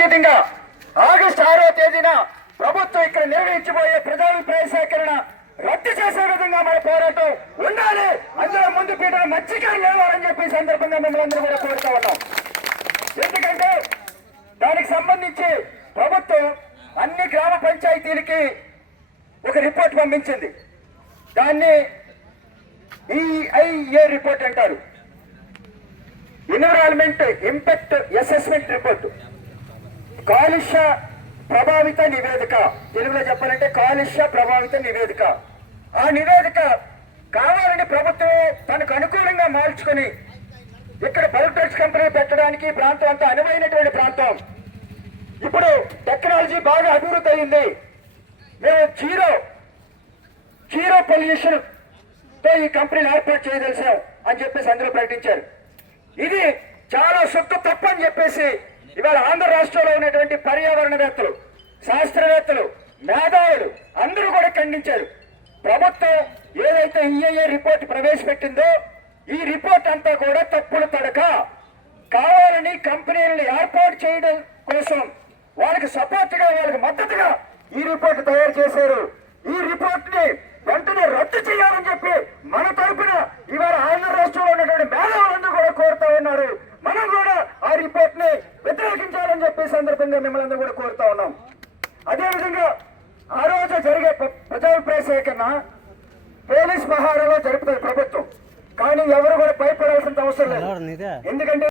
అదేవిధంగా ఆగస్టు 6వ తేదీన ప్రభుత్వం ఇక్కడ నిర్వహించబోయే ప్రజాభిప్రాయ సేకరణ రద్దు చేసే విధంగా మన పోరాటం ఉండాలి. అందులో ముందు పీఠన మత్స్యకారులు లేవాలని చెప్పి సందర్భంగా మిమ్మల్ని అందరూ కూడా కోరుతా ఉన్నాం. ఎందుకంటే దానికి సంబంధించి ప్రభుత్వం అన్ని గ్రామ పంచాయతీలకి ఒక రిపోర్ట్ పంపించింది. దాన్ని EIA రిపోర్ట్ అంటారు, ఎన్విరాన్మెంట్ ఇంపాక్ట్ అసెస్మెంట్ రిపోర్ట్, కాలుష్య ప్రభావిత నివేదిక. తెలుగులో చెప్పాలంటే కాలుష్య ప్రభావిత నివేదిక. ఆ నివేదిక కావాలని ప్రభుత్వం తనకు అనుకూలంగా మార్చుకొని ఇక్కడ బల్క్ డ్రగ్స్ కంపెనీ పెట్టడానికి ప్రాంతం అంతా అనువైనటువంటి ప్రాంతం. ఇప్పుడు టెక్నాలజీ బాగా అభివృద్ధి అయింది. మేము జీరో పొల్యూషన్ తో ఈ కంపెనీని ఏర్పాటు చేయదలిసాం అని చెప్పేసి అందరూ ప్రకటించారు. ఇది చాలా శుద్ధ తప్పు అని చెప్పేసి ఇవాళ ఆంధ్ర రాష్ట్రంలో ఉన్నటువంటి పర్యావరణవేత్తలు, శాస్త్రవేత్తలు, మేధావులు అందరూ కూడా ఖండించారు. ప్రభుత్వం ఏదైతే EIA రిపోర్ట్ ప్రవేశపెట్టిందో ఈ రిపోర్ట్ అంతా కూడా తప్పులు తడక కావాలని కంపెనీలను ఏర్పాటు చేయడం కోసం వాళ్ళకి సపోర్ట్ గా, వాళ్ళకి మద్దతుగా ఈ రిపోర్ట్ తయారు చేశారు. ఈ రిపోర్ట్ ని వెంటనే రద్దు చేయాలని చెప్పి మన తరఫున ఇవాళ ఆంధ్ర రాష్ట్రంలో ఉన్నటువంటి మేధావులందరూ కూడా కోరుతా ఉన్నారు. మనం కూడా ఆ రిపోర్ట్ ని వ్యతిరేకించాలని చెప్పి సందర్భంగా మిమ్మల్ని అందరూ కూడా కోరుతా ఉన్నాం. అదేవిధంగా ఆ రోజు జరిగే ప్రజాభిప్రాయ సేకరణ పోలీస్ పహారాలో జరుపుతుంది ప్రభుత్వం. కానీ ఎవరు కూడా భయపడాల్సిన అవసరం లేదు. ఎందుకంటే